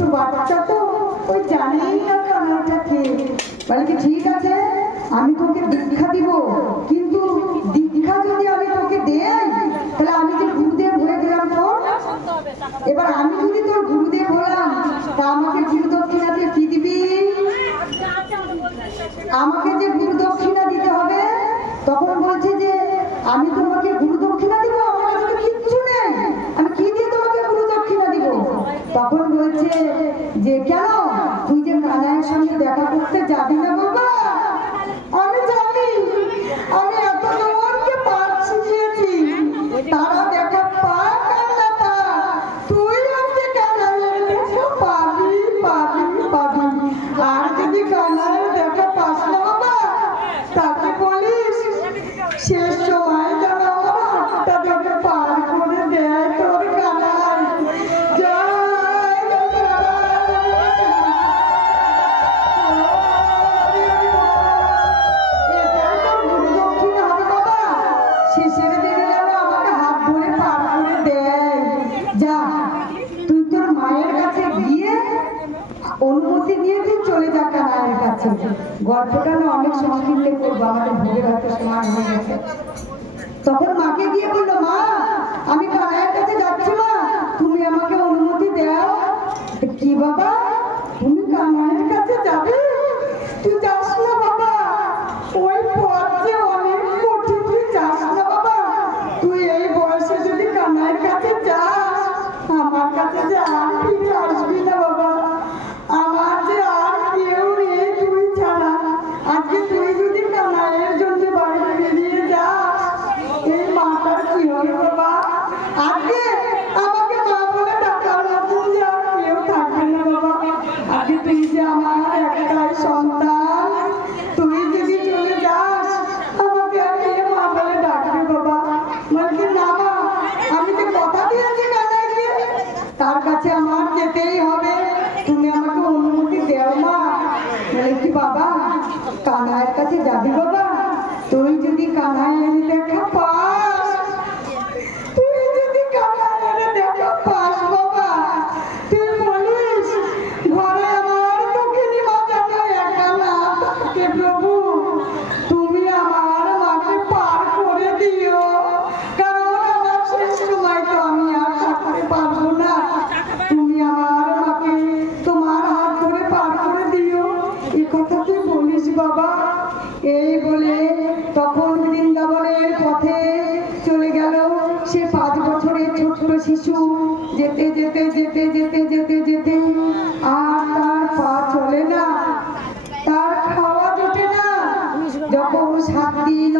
ছোট্ট বাচ্চা তো ওই জানেই না কানাটা কে। বলে কি ঠিক আছে আমি তোকে দীক্ষা দিব, কিন্তু দীক্ষা যদি আমি তোকে দেই তাহলে আমি যে গুরুদেব হয়ে গেলাম তোর, এবার আমি যদি তোর গুরুদেব হলাম তা আমাকে গুরু দক্ষিণা দিয়ে কি দিবি? আমাকে যে গুরু দক্ষিণা দিতে হবে। তখন বলছে যে আমি তোমাকে গুরু দক্ষিণা দিব, আমার কাছে তো কিচ্ছু নেই, আমি কি দিয়ে তোমাকে গুরু দক্ষিণা দিব? তখন বলছে যে কেন তুই যে কানাইয়ের সঙ্গে দেখা করতে যাবি না বাবা? আমি জানি, আমি এত জনকে পাঠ শিখিয়েছি, তারা দেখা পাক আর না পাক, তুই হচ্ছে কানাইয়ের দেখা পাবি পাবি পাবি। আর যদি কানাইয়ের দেখা পাস না বাবা, তাকে বলিস শেষ সময় যেন আমার হাতটা তোকে পার করে দেয় তোর কানাই। জয় এটাই তোর গুরু দক্ষিণা হবে বাবা। শেষের দিনে যেন আমাকে হাত ধরে পার করে দেয়। যা তুই তোর মায়ের কাছে গিয়ে অনুমতি দিয়ে তুই চলে যা কানাইয়ের কাছে। গল্পটা না অনেক সংকীর্ণ করবো, আমাদের ভোগের হয়তো সময় হয়ে গেছে। তখন মাকে গিয়ে বললো মা আমি কানাইয়ের কাছে যাচ্ছি, মা তুমি আমাকে অনুমতি দাও। কি বাবা তুমি কানাইয়ের কাছে যাবে? তুই যাস না বাবা, ওই পথ যে অনেক কঠিন, তুই যাস না বাবা। তুই এই বয়সে যদি কানাইয়ের কাছে যাস, আমার কাছে যে আর ফিরে আসবি না বাবা। আমার যে আর কেউ নেই তুই ছাড়া। আজকে তুই যদি কানাইয়ের জন্য বাড়ি বেরিয়ে যাস, এই মাটার কি হবে বাবা? আজকে আমাকে মা বলে ডাকার মতন যে আর কেউ থাকবে না বাবা। আজকে তুই যে আমার একটাই সন্তান, তুই যদি চলে যাস আমাকে আর কে মা বলে ডাকবে বাবা? বলছি না মা, আমি যে কথা দিয়েছি কানাইকে, তার কাছে আমার যেতেই হবে, তুমি আমাকে অনুমতি দেও মা। বলে কি বাবা কানাইয়ের কাছে যাবি বাবা? তুই যদি কানাইয়ের দেখা পাস, তুই যদি কানাইয়ের দেখা পাস বাবা, তুই বলিস ঘরে আমার দুঃখিনী মা যেন একা না থাকে প্রভু, তুমি আমার মাকে পার করে দিও, কারণ আমার শেষ সময় তো আমি আর থাকতে পারবো না। তুমি আমার মাকে তোমার হাত ধরে পার করে দিও, এ কথা তুই বলিস বাবা। এই বলে তখন বৃন্দাবনের পথে চলে গেল সে 5 বছরের ছোট্ট শিশু। যেতে যেতে যেতে যেতে যেতে যেতে আর তার পা চলে না, তার খাওয়া জোটে না। যখন 7 দিন